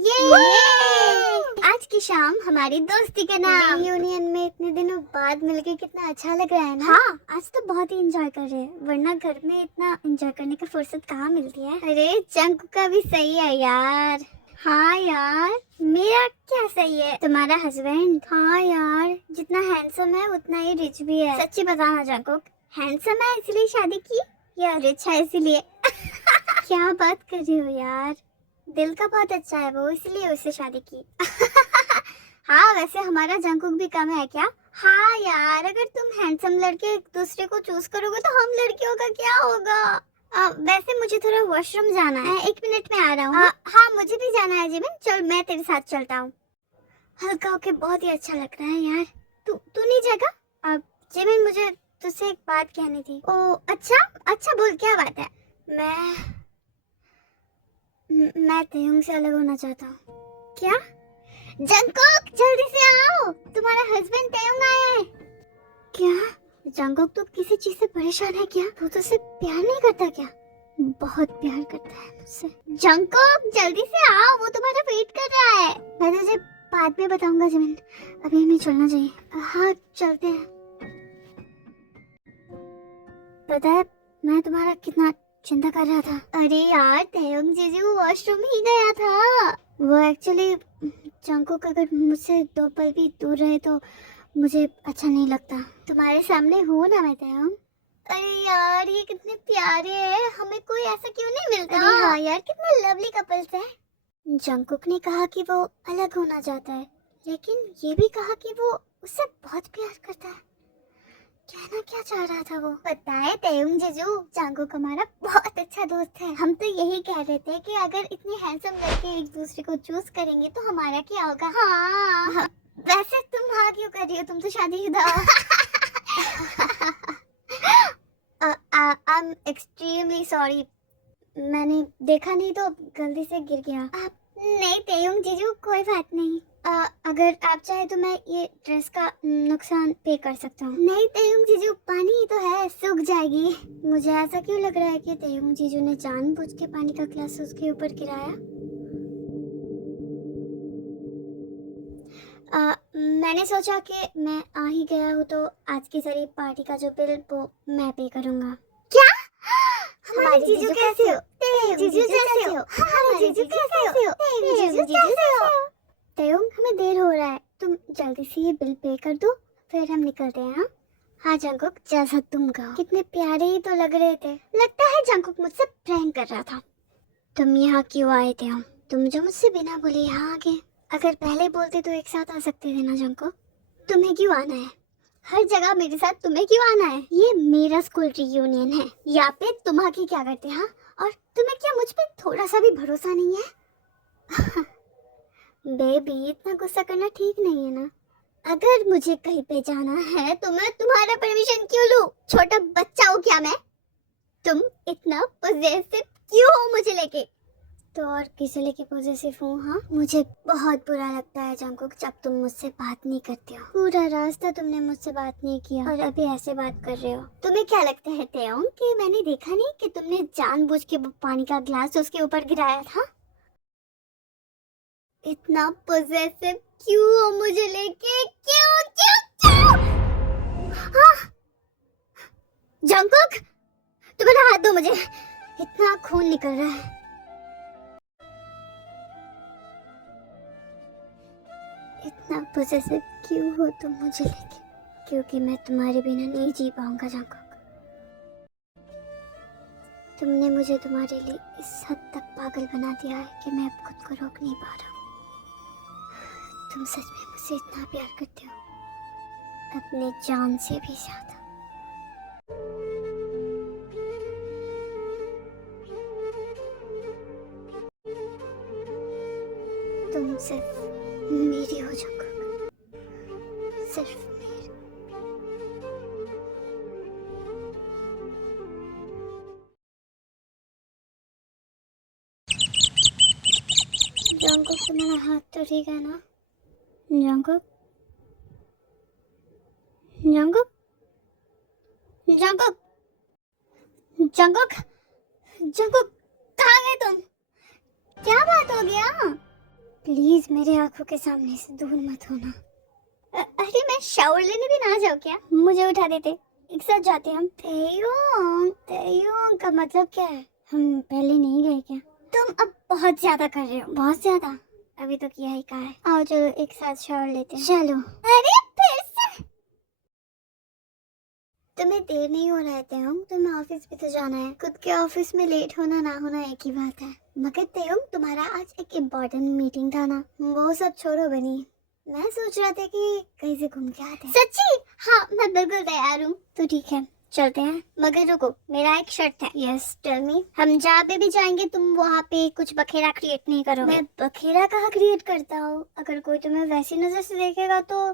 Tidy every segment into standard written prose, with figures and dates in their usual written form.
ये आज की शाम हमारी दोस्ती के नाम। यूनियन में इतने दिनों बाद मिलके कितना अच्छा लग रहा है ना। हाँ, आज तो बहुत ही एंजॉय कर रहे हैं, वरना घर में इतना एंजॉय करने की फुर्सत कहाँ मिलती है। अरे जंक का भी सही है यार। हाँ यार, मेरा क्या सही है, तुम्हारा हस्बैंड। हाँ यार, जितना हैंडसम है उतना ही रिच भी है। सच्ची बताना जंकुक, हैंडसम है इसलिए शादी की या रिच है इसीलिए? क्या बात कर रही हो यार, दिल का बहुत अच्छा है वो, इसलिए उससे शादी की। हाँ वैसे हमारा जंकुक भी कम है क्या? हाँ यार, अगर तुम हैंडसम लड़के एक दूसरे को चूज करोगे तो हम लड़कियों का क्या होगा? वैसे मुझे थोड़ा वॉशरूम जाना है, 1 मिनट में आ रहा हूँ। हाँ मुझे भी जाना है जिमिन, चल मैं तेरे साथ चलता हूँ। हल्का होके बहुत ही अच्छा लग रहा है यार। तू नहीं जाएगा? अब जिमिन मुझे तुझसे एक बात कहनी थी। ओ अच्छा अच्छा, बोल क्या बात है? मैं तेयुंग से अलग होना चाहता हूँ। क्या? जंकुक जल्दी से आओ, तुम्हारा हस्बैंड तेयुंग आया है। क्या? जंकुक तो किसी चीज से परेशान है क्या? वो तो सिर्फ प्यार नहीं करता क्या? बहुत प्यार करता है मुझसे। जंकुक जल्दी से आओ, वो तुम्हारा वेट कर रहा है। मैं तुझे बाद में बताऊंगा जिमिन, अभी हमें चलना चाहिए। हाँ चलते हैं। पता है मैं तुम्हारा कितना चिंता कर रहा था। अरे यार तेयुंग जीजू वॉशरूम ही गया था। वो एक्चुअली जंकुक अगर मुझसे 2 पल भी दूर रहे तो मुझे अच्छा नहीं लगता। तुम्हारे सामने हो ना मैं तेयुंग। अरे यार ये कितने प्यारे हैं, हमें कोई ऐसा क्यों नहीं मिलता? अरे हाँ यार, कितने लवली कपल्स हैं। जंकुक ने कहा कि वो अलग होना चाहता है, लेकिन ये भी कहा कि वो उससे बहुत प्यार करता है। कहना क्या चाह रहा था वो? पता है तेयुंग जीजू, जंकुक हमारा बहुत अच्छा दोस्त है। हम तो यही कह रहे थे कि अगर इतने हैंडसम लड़के एक दूसरे को चूज करेंगे तो हमारा क्या होगा। हाँ वैसे तुम हाँ क्यों कर रही हो, तुम तो शादीशुदा हो। आई एम एक्सट्रीमली सॉरी, मैंने देखा नहीं तो गलती से गिर गया। नहीं तेयुंग जीजू कोई बात नहीं। अगर आप चाहे तो मैं ये ड्रेस का नुकसान पे कर सकता हूँ। नहीं तेयुंग जीजू, पानी ही तो है, सूख जाएगी। मुझे ऐसा क्यों लग रहा है कि तेयुंग जीजू ने जानबूझ के पानी का ग्लास उसके ऊपर गिराया। मैंने सोचा कि मैं आ ही गया हूँ तो आज की सारी पार्टी का जो बिल वो मैं पे करूँगा। क्या? हमारे जीजू कैसे हो? जीजू जैसे हो? हमारे जीजू कैसे हो? जीजू जैसे हो? तेयुंग हमें देर हो रहा है, तुम जल्दी से ये बिल पे कर दो, फिर हम निकलते हैं। हाँ जंकुक जैसा तुम कहो। कितने प्यारे ही तो लग रहे थे। लगता है जंकुक मुझसे प्रैंक कर रहा था। तुम यहाँ क्यों आए थे? तुम जो मुझसे बिना बोले यहाँ आ गए। अगर पहले बोलते तो एक साथ आ सकते थे ना जंकुक। तुम्हें क्यों आना है? हर जगह मेरे साथ तुम्हें क्यों आना है? ये मेरा स्कूल रियूनियन है, यहाँ पे तुम आके क्या करते हैं? और तुम्हें क्या मुझ पे थोड़ा सा भी भरोसा नहीं है? बेबी इतना गुस्सा करना ठीक नहीं है ना। अगर मुझे कहीं पे जाना है तो मैं तुम्हारा परमिशन क्यों लूं? छोटा बच्चा हूँ क्या मैं? तुम इतना पॉजेसिव क्यों हो मुझे लेके? तो और किसे लेके पॉजेसिव हूँ? हाँ मुझे बहुत बुरा लगता है जंकुक जब तुम मुझसे बात नहीं करते हो। पूरा रास्ता तुमने मुझसे बात नहीं किया और अभी ऐसे बात कर रहे हो। तुम्हें क्या लगता है तेयोंग कि मैंने देखा नहीं कि तुमने जानबूझ के वो पानी का ग्लास उसके ऊपर गिराया था? इतना पॉजेसिव क्यों हो मुझे लेके? क्यों क्यों क्यों? हाँ? जंकुक तुम्हारा हाथ दो मुझे, इतना खून निकल रहा है। इतना पॉसेसिव क्यों हो तुम मुझे लेके? क्योंकि मैं तुम्हारे बिना नहीं जी पाऊंगा जंकुक। तुमने मुझे तुम्हारे लिए इस हद तक पागल बना दिया है कि मैं अब खुद को रोक नहीं पा रहा हूँ। तुम सच में मुझसे इतना प्यार करते हो, अपने जान से भी ज्यादा। तुम सिर्फ मेरी हो जंकुक, सिर्फ मेरी। जंकुक तुम्हारा हाथ तो ठीक है ना? Jungkook Jungkook Jungkook Jungkook Jungkook कहाँ गए तुम? क्या बात हो गया? प्लीज मेरे आंखों के सामने से दूर मत होना। अरे मैं शावर लेने भी ना जाऊँ क्या? मुझे उठा देते, एक साथ जाते हम। तेयोंग तेयोंग का मतलब क्या है? हम पहले नहीं गए क्या? तुम अब बहुत ज्यादा कर रहे हो, बहुत ज्यादा। अभी तो किया ही कहा है। आओ चलो एक साथ शावर लेते हैं। चलो। अरे फिर से तुम्हें देर नहीं हो रहा है तेयोंग? तुम्हें ऑफिस भी तो जाना है। खुद के ऑफिस में लेट होना ना होना एक ही बात है। मगर तेयोंग तुम्हारा आज एक इम्पोर्टेंट मीटिंग था ना, वो सब छोड़ो बनी। मैं सोच रहा था कि कहीं से घूम के आते हैं। सच्ची? हाँ मैं बिल्कुल तैयार हूँ। तो ठीक है चलते हैं, मगर रुको मेरा एक शर्त है। Yes tell me. हम जहाँ पे भी जाएंगे तुम वहाँ पे कुछ बखेरा क्रिएट नहीं करोगे। मैं बखेरा कहाँ क्रिएट करता हूँ? अगर कोई तुम्हें वैसी नजर से देखेगा तो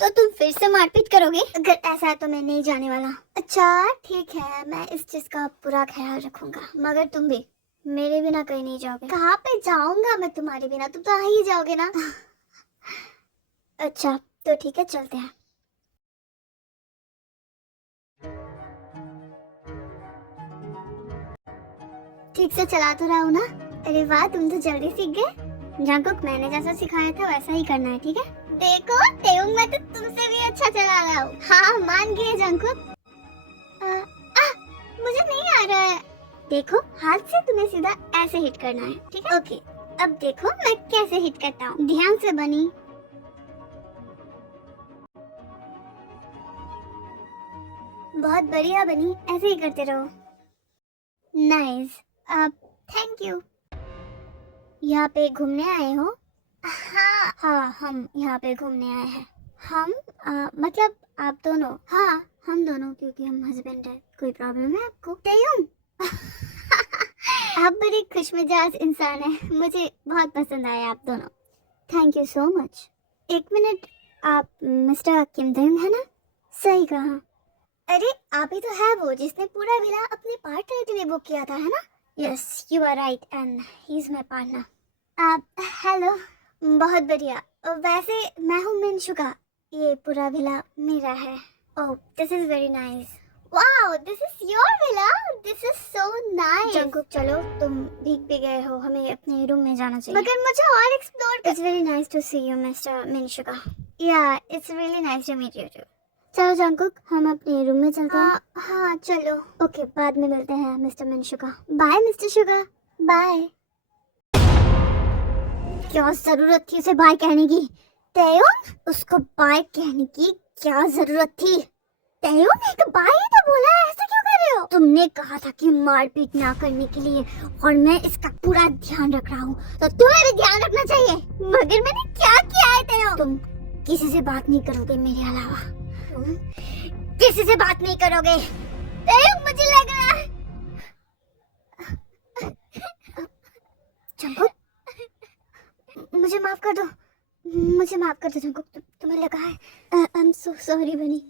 तुम फिर से मारपीट करोगे। अगर ऐसा है तो मैं नहीं जाने वाला। अच्छा ठीक है, मैं इस चीज का पूरा ख्याल रखूंगा। मगर तुम भी मेरे बिना कहीं नहीं जाओगे। कहाँ पे जाऊंगा मैं तुम्हारे बिना? तुम तो आ ही जाओगे ना। अच्छा तो ठीक है चलते हैं। ठीक से चला तो रहा हूँ ना? अरे वाह तुम तो जल्दी सीख गए। जंकुक मैंने जैसा सिखाया था वैसा ही करना है, ठीक है? देखो तेयुंग मैं तो तुमसे भी अच्छा चला रहा हूँ। हाँ मान गए जंकुक। मुझे नहीं आ रहा है। देखो हाथ से तुम्हें सीधा ऐसे हिट करना है, ठीक है? ओके अब देखो मैं कैसे हिट करता हूँ, ध्यान से बनी। बहुत बढ़िया बनी, ऐसे ही करते रहो। नाइस। अब थैंक यू। यहाँ पे घूमने आए हो? हाँ हाँ हम यहाँ पे घूमने आए हैं। हम मतलब आप दोनों? हाँ हम दोनों, क्योंकि हम हस्बैंड हैं। कोई प्रॉब्लम है आपको? तेयुंग आप बड़ी खुशमिजाज इंसान है, मुझे बहुत पसंद आए आप दोनों। Thank you so much. एक मिनट, आप मिस्टर किम तेयुंग है ना? सही कहा। अरे आप ही तो है वो जिसने पूरा विला अपने पार्टनर के लिए बुक किया था, है ना? Yes you are right and he is my partner. आप हेलो। बहुत बढ़िया। वैसे मैं हूँ मिनशुका, ये पूरा विला मेरा है। Oh this is very nice. Wow this is your villa, this is so nice. Jungkook चलो, तुम भीग भी गए हो, हमें अपने रूम में जाना चाहिए। मगर मुझे और explore. It's very nice to see you mister मिनशुका। Yeah it's really nice to meet you too. चलो जंकुक हम अपने रूम में चलते हैं। हाँ चलो। ओके बाद में मिलते हैं मिस्टर मिनशुका। Bye mister Suga. बाय। क्या जरूरत थी उसे बाय कहने की? तेयुंग उसको बाय कहने की क्या जरूरत थी? तेयुंग एक बाय ही तो बोला है, ऐसे क्यों कर रहे हो? तुमने कहा था कि मारपीट ना करने के लिए और मैं इसका पूरा ध्यान रख रहा हूँ, तो तुम्हें भी ध्यान रखना चाहिए। मगर मैंने क्या किया है तेयुंग? तुम किसी से बात नहीं करोगे मेरे अलावा, तुम किसी से बात नहीं करोगे। तेयुंग मुझे लग रहा है। जंकुक मुझे माफ कर दो, मुझे माफ कर दो जंकुक, तुम्हें लगा है। आई एम सो सॉरी बनी,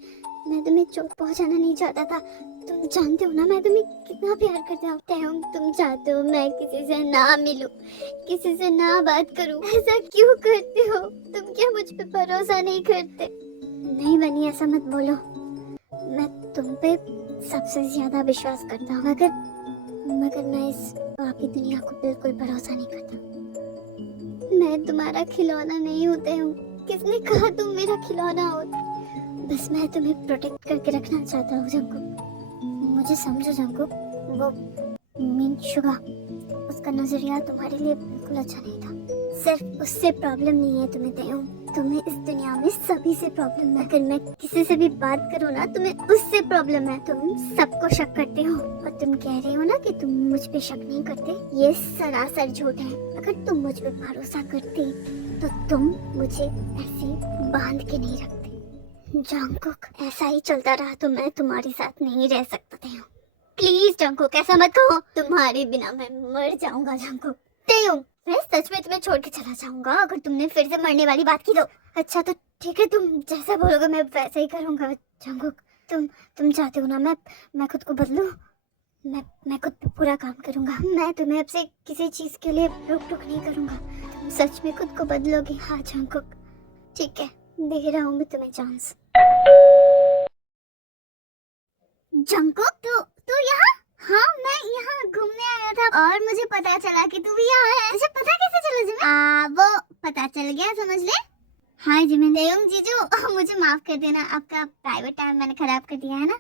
मैं तुम्हें चोट पहुंचाना नहीं चाहता था। तुम जानते हो ना मैं तुम्हें कितना प्यार करता हूँ। तेयुंग तुम चाहते हो मैं किसी से ना मिलूं, किसी से ना बात करूं, ऐसा क्यों करते हो? तुम क्या मुझ पे भरोसा नहीं करते? नहीं बनी ऐसा मत बोलो, मैं तुम पे सबसे ज्यादा विश्वास करता हूँ, मगर मैं इस बाकी दुनिया को बिल्कुल भरोसा नहीं करता। मैं तुम्हारा खिलौना नहीं होते हूँ। किसने कहा तुम मेरा खिलौना हो? बस मैं तुम्हें प्रोटेक्ट करके रखना चाहता हूँ जंकुक। मुझे समझो जंकुक, वो मिनशुका, उसका नजरिया तुम्हारे लिए बिल्कुल अच्छा नहीं था। सिर्फ उससे प्रॉब्लम नहीं है तुम्हें तेयुंग, तुम्हें इस दुनिया में सभी से प्रॉब्लम है। अगर मैं किसी से भी बात करूँ ना तुम्हें उससे प्रॉब्लम है। तुम सबको शक करते हो और तुम कह रहे हो ना कि तुम मुझ पे शक नहीं करते, ये सरासर झूठ है। अगर तुम मुझ पे भरोसा करते तो तुम मुझे ऐसे बांध के नहीं रखते। जंकुक ऐसा ही चलता रहा तो मैं तुम्हारे साथ नहीं रह सकता तेयुंग। प्लीज जंकुक ऐसा मत कहो, तुम्हारे बिना मैं मर जाऊंगा जंकुक। तेयुंग मैं सच में तुम्हें छोड़ के चला जाऊंगा अगर तुमने फिर से मरने वाली बात की तो। अच्छा तो ठीक है, तुम जैसा बोलोगे मैं वैसा ही करूंगा जंकुक। तुम चाहते हो ना मैं खुद को बदलूं? मैं खुद पे पूरा काम करूंगा। मैं तुम्हें अब से किसी चीज के लिए रोक टोक नहीं करूंगा। तुम सच में खुद को बदलोगे? हाँ जंकुक ठीक है, दे रहा हूँ मैं तुम्हें चांस। जंकुक तू यहाँ? हाँ मैं यहाँ घूमने आया था और मुझे पता चला कि तू भी यहाँ है। मुझे पता कैसे चला? वो चल गया, समझ ले। हाय जिमिन। तेयोंग जीजू मुझे माफ कर देना, आपका प्राइवेट टाइम मैंने खराब कर दिया है ना।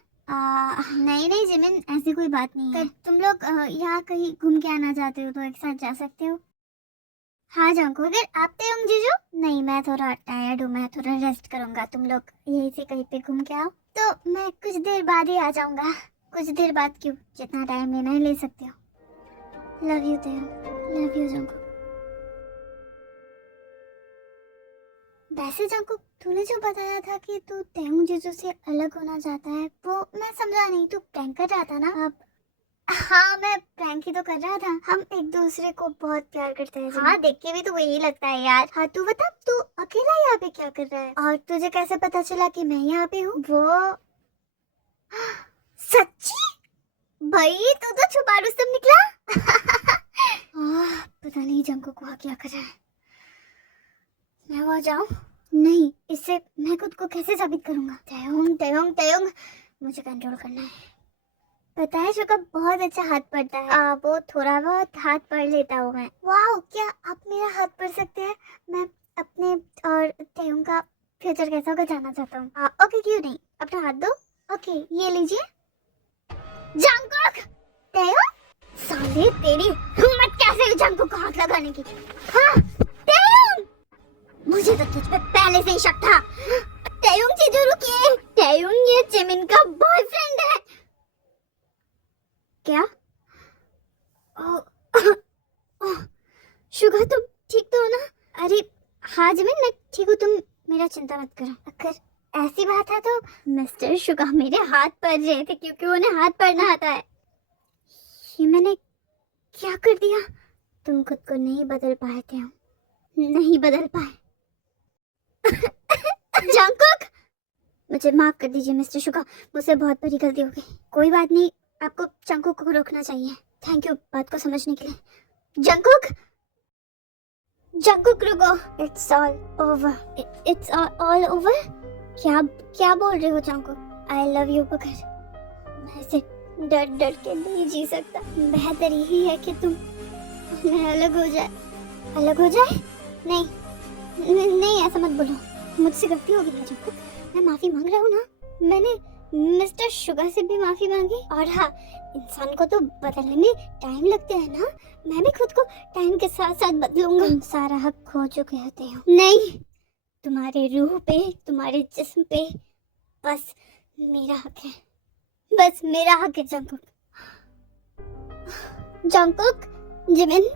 नहीं नहीं जिमिन, ऐसी कोई बात नहीं है। तुम लोग यहाँ कहीं घूम के आना चाहते हो तो एक साथ जा सकते हो। हाँ जंकुक, अगर आप तेयोंग जीजू। नहीं, मैं थोड़ा टायर्ड हूँ, मैं थोड़ा रेस्ट करूंगा। तुम लोग यहीं से कहीं पे घूम के आओ तो मैं कुछ देर बाद ही आ जाऊंगा। कुछ देर बाद क्यों, जितना टाइम लेना है ले सकते हो। Love you Taeyong, love you Jungkook. वैसे जंकुक, तूने जो बताया था कि तू तेयोंग जीजू से अलग होना चाहता है, वो मैं समझा नहीं। तू प्रैंक कर रहा था ना अब? हाँ, मैं प्रैंक ही तो कर रहा था। हम एक दूसरे को बहुत प्यार करते हैं। हाँ, देख के भी तो वही लगता है यार। हाँ, तू बता, तू अकेला यहाँ पे क्या कर रहा है? और तुझे कैसे पता चला कि मैं यहाँ पे हूँ? वो सच्ची? भाई तू तो छुपा रुस्तम निकला। पता नहीं जंकुक वहाँ क्या कर रहा है। मैं वहाँ जाऊँ? नहीं, इससे मैं खुद को कैसे साबित करूंगा? तेयोंग तेयोंग तेयोंग, मुझे कंट्रोल करना है। पता है शुका बहुत अच्छा हाथ पढ़ता है। वो थोड़ा बहुत हाथ पढ़ लेता हूँ मैं। वाह, क्या आप मेरा हाथ पढ़ सकते हैं? मैं अपने और तेयोंग का फ्यूचर कैसा होगा जानना चाहता हूँ। ओके, क्यों नहीं, अपना हाथ दो। ओके, ये लीजिए। जंकुक! तेयोंग? साले तेरी हिम्मत कैसे हुई जंकुक को हाथ लगाने की? हाँ, तेयोंग! मुझे तो तुझ पे पहले से ही शक था। तेयोंग जीजू रुकिए। तेयोंग ये जिमिन का बॉयफ्रेंड है। क्या? शुगा, तुम ठीक तो हो ना? अरे हाँ जिमिन, मैं ठीक हूँ, तुम मेरा चिंता मत करो। अगर ऐसी बात है तो मिस्टर शुगा मेरे हाथ पढ़ रहे थे क्योंकि उन्हें हाथ पढ़ना आता है। ये मैंने क्या कर दिया? तुम खुद को नहीं बदल पाए थे, नहीं बदल पाए। जंकुक, मुझे माफ कर दीजिए मिस्टर शुगा, मुझसे बहुत बड़ी गलती हो गई। कोई बात नहीं, आपको जंकुक को रोकना चाहिए। थैंक यू बात को समझने के लिए। जंकुक, जंकुक रुको। It's all over. It's all over? क्या क्या बोल रहे हो जंकुक? आई लव यू मगर मैं इसे डर डर के नहीं जी सकता। बेहतर यही है कि तुम मैं अलग हो जाए। अलग हो जाए? नहीं नहीं, ऐसा मत बोलो, मुझसे गलती हो गई है जंकुक, मैं माफी मांग रहा हूँ ना। मैंने मिस्टर शुगर से भी माफी मांगी। और हाँ, इंसान को तो बदलने में टाइम लगता है ना, मैं भी खुद को टाइम के साथ साथ बदलूंगा। तुम सारा हक खो चुके होते हो। नहीं, तुम्हारे रूह पे, तुम्हारे जिस्म पे बस मेरा हक है, बस मेरा हक है। जंकुक, जंकुक, जिमिन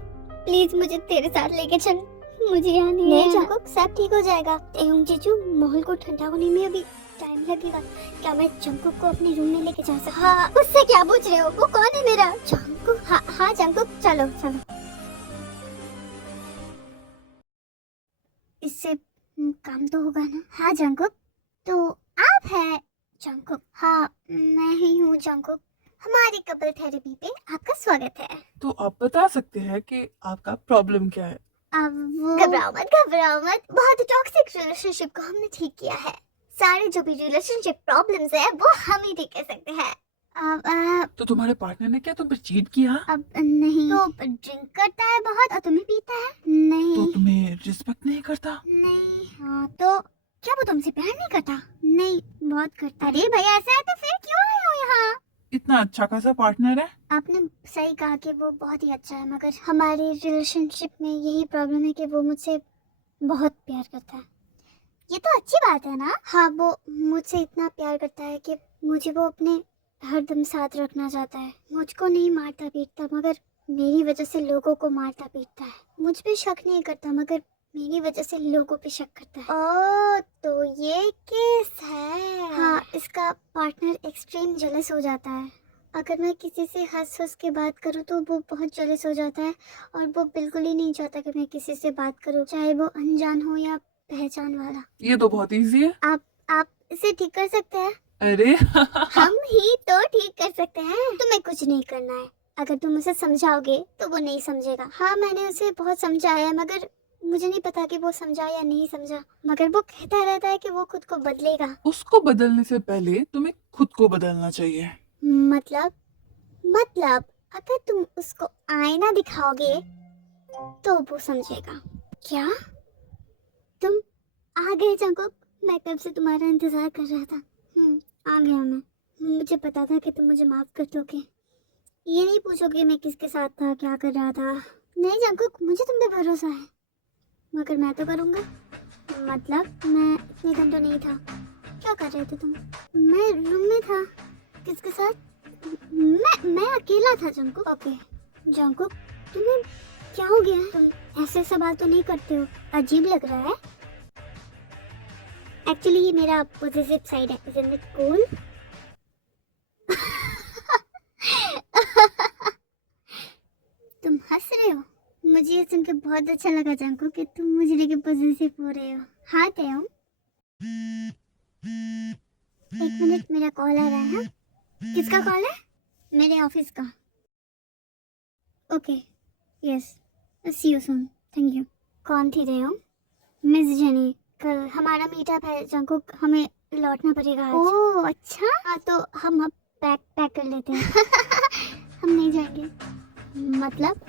प्लीज मुझे तेरे साथ लेके चल, मुझे यहाँ नहीं जंकुक, सब ठीक हो जाएगा। तेयोंग जीजू, माहौल को ठंडा होने में अभी टाइम लगेगा। क्या मैं जंकुक को अपने रूम में लेके जा सकती हूँ? हाँ, उससे क्या पूछ रहे हो? वो कौन है मेरा? जंकुक? हाँ हाँ जंकुक, चलो चलो। इससे काम तो होगा ना? हाँ जंकुक, तो आप हैं जंकुक? हाँ मैं ही हूँ जंकुक। हमारी कपल थेरेपी पे आपका स्वागत है। तो आप बता सकते हैं कि आपका प्रॉब्लम क्या है? अब वो घबराओ मत, बहुत टॉक्सिक रिलेशनशिप को हमने ठीक किया है। सारे जो भी रिलेशनशिप प्रॉब्लम्स है वो हम ही ठीक कर सकते हैं। अब तो तुम्हारे पार्टनर ने क्या तुम पे चीट किया? अब नहीं। तो ड्रिंक करता है बहुत और तुम्हें पीता है? नहीं। तो तुम्हें रिस्पेक्ट नहीं करता? नहीं। हाँ, तो क्या वो तुमसे प्यार नहीं करता? नहीं, बहुत करता। अरे भैया ऐसा है तो फिर क्यों आए हो यहाँ? इतना अच्छा खासा पार्टनर है? आपने सही कहा कि वो बहुत ही अच्छा है, मगर हमारी रिलेशनशिप में यही प्रॉब्लम है कि वो मुझसे बहुत प्यार करता है। ये तो अच्छी बात है ना? हाँ, वो मुझसे इतना प्यार करता है कि मुझे वो अपने हरदम साथ रखना चाहता है। मुझको नहीं मारता पीटता, मगर मेरी वजह से लोगों को मारता पीटता है। मुझ पे शक नहीं करता, मगर मेरी वजह से लोगों पे शक करता है। ओह, तो ये केस है। हाँ, इसका पार्टनर एक्सट्रीम जेलस हो जाता है। अगर मैं किसी से हंस के बात करूँ तो वो बहुत जेलस हो जाता है, और वो बिल्कुल ही नहीं चाहता कि मैं किसी से बात करूँ, चाहे वो अनजान हो या पहचान वाला। ये तो बहुत इजी है। आप इसे ठीक कर सकते हैं? अरे हम ही तो ठीक कर सकते हैं, तुम्हें कुछ नहीं करना है। अगर तुम उसे समझाओगे तो वो नहीं समझेगा। हाँ, मैंने उसे बहुत समझाया, मगर मुझे नहीं पता कि वो समझा या नहीं समझा, मगर वो कहता रहता है कि वो खुद को बदलेगा। उसको बदलने से पहले तुम्हें खुद को बदलना चाहिए। मतलब अगर तुम उसको आईना दिखाओगे तो वो समझेगा। क्या? तुम आ गए जंकुक। मैं कब से तुम्हारा इंतजार कर रहा था। आ गया मैं। मुझे पता था कि तुम मुझे माफ कर दोगे। ये नहीं पूछोगे मैं किसके साथ था, क्या कर रहा था। नहीं जंकुक, मुझे तुम पे भरोसा है। मगर मैं तो करूँगा। मतलब मैं इतने घंटों नहीं था। क्या कर रहे थे तुम? मैं रूम में था। किसके साथ? मैं अकेला था जंकुक। ओके जंकुक, तुम्हें क्या हो गया है? तुम ऐसे सवाल तो नहीं करते हो, अजीब लग रहा है। एक्चुअली ये मेरा पॉजिटिव साइड है। Isn't it cool? तुम हंस रहे हो? मुझे ये सुनकर बहुत अच्छा लगा जंकुक कि तुम मुझे लेके पॉजिटिव हो रहे हो। हाँ तेयम, एक मिनट, मेरा कॉल आ रहा है। हाँ? किसका कॉल है? मेरे ऑफिस का। Okay yes, see you soon, thank you. कौन थी तेयम? Miss jenny. कल हमारा मीटअप है जंकुक, हमें लौटना पड़ेगा आज। ओह अच्छा, हाँ तो हम अब पैक कर लेते हैं। हम नहीं जाएंगे। मतलब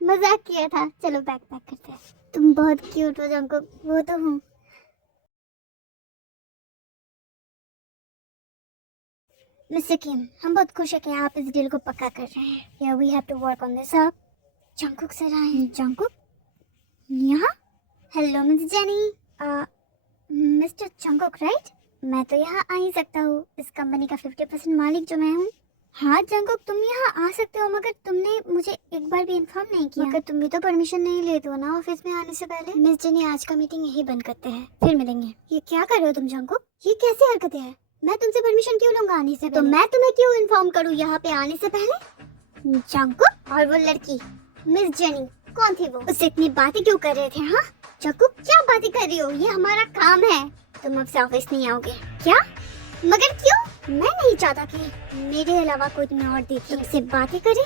मजाक किया था। चलो पैक करते हैं। तुम बहुत क्यूट हो जंकुक। वो तो हूँ। मिस्टर किम, हम बहुत खुश है कि आप इस डील को पक्का कर रहे हैं। या we have to work on this. आप जंकुक से रहे हैं? जंकुक यहाँ? Hello miss Jenny. Mister Jungkook right? मैं तो यहाँ आ ही सकता हूँ। इस कंपनी का 50% मालिक जो मैं हूँ। हाँ जंकुक, तुम यहाँ आ सकते हो, मगर तुमने मुझे एक बार भी इन्फॉर्म नहीं किया। मगर तुम भी तो परमिशन नहीं लेते हो ना ऑफिस में आने से पहले। मिस जेनी, आज का मीटिंग यही बंद करते हैं, फिर मिलेंगे। ये क्या कर रहे हो तुम जंकुक? ये कैसी हरकतें हैं? मैं तुमसे परमिशन क्यों लूंगा आने से पहले? तो मैं तुम्हें क्यों इन्फॉर्म करूँ यहाँ पे आने से पहले? जंकुक, और वो लड़की मिस जेनी, कौन थी वो? उससे इतनी बातें क्यों कर रहे थे? हाँ जंकुक, क्या बातें कर रही हो? ये हमारा काम है। तुम अब से ऑफिस नहीं आओगे क्या? मगर क्यों? मैं नहीं चाहता कि मेरे अलावा कोई तुम्हें और देखे, तुमसे बातें करे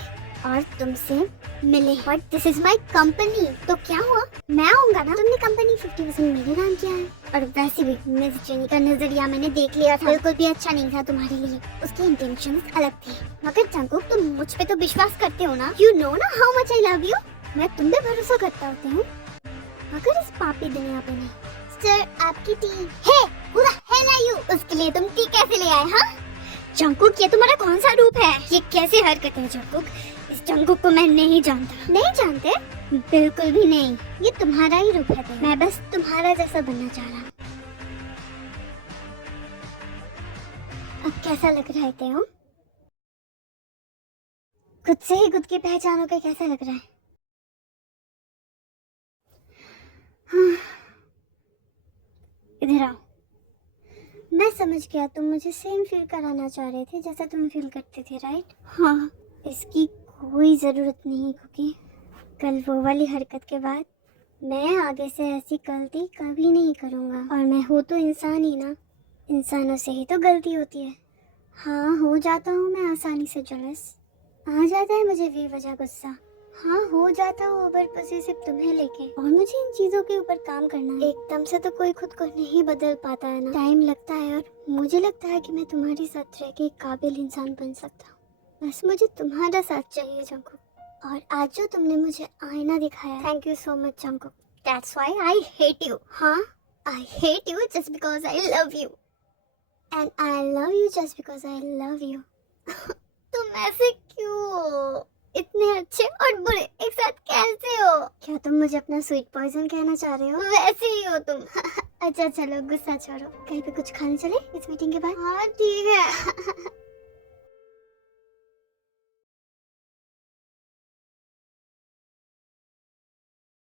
और तुमसे मिले। But this is my company. तो क्या हुआ? मैं आऊंगा ना। तुमने कंपनी 50% मेरे नाम किया है। और वैसे भी मिस जेनी का नजरिया मैंने देख लिया था, बिल्कुल भी अच्छा नहीं था तुम्हारे लिए। उसके इंटेंशंस अलग थे। मगर जंकुक, तुम मुझ पे तो विश्वास करते हो ना? यू नो ना how much I love you. मैं तुम पे भरोसा करता होती हूँ, मगर इस पापी दुनिया पे नहीं। सर, आपकी टी है। Who the hell are you? उसके लिए तुम टी कैसे ले आए? हाँ जंकुक, ये तुम्हारा कौन सा रूप है? ये कैसे हरकत है जंकुक? इस जंकुक को मैं नहीं जानता। नहीं जानते? बिल्कुल भी नहीं। ये तुम्हारा ही रूप है। मैं बस तुम्हारा जैसा बनना चाह रहा हूँ। अब कैसा लग रहा है तेयम? खुद से ही खुद की पहचानोगे कैसा लग रहा है? हाँ। इधर आओ। मैं समझ गया, तुम मुझे सेम फील कराना चाह रहे थे जैसा तुम फील करते थे, राइट? हाँ। इसकी कोई ज़रूरत नहीं, क्योंकि कल वो वाली हरकत के बाद मैं आगे से ऐसी गलती कभी नहीं करूँगा। और मैं हूँ तो इंसान ही ना, इंसानों से ही तो गलती होती है। हाँ, हो जाता हूँ मैं आसानी से जेलस। आ जाता है मुझे बेवजह गुस्सा। हाँ, हो जाता हूँ ओवर पॉसेसिव तुम्हें लेके। और मुझे इन चीजों के ऊपर काम करना है। एकदम से तो कोई खुद को नहीं बदल पाता है ना, टाइम लगता है। और मुझे लगता है कि मैं तुम्हारे साथ रह के एक काबिल इंसान बन सकता हूँ। बस मुझे तुम्हारा साथ चाहिए जंकुक। और आज जो तुमने मुझे आईना दिखाया, thank you so much Jungkook. That's why I hate you. हाँ, I hate you just because I love you, and I love you just because I love you. तुम ऐसे क्यों हो? इतने अच्छे और बुरे एक साथ कैसे हो? क्या तुम मुझे अपना स्वीट पॉइजन कहना चाह रहे हो? वैसे ही हो तुम। अच्छा चलो गुस्सा छोड़ो, कहीं पे कुछ खाने चले इस मीटिंग के बाद? हाँ ठीक है।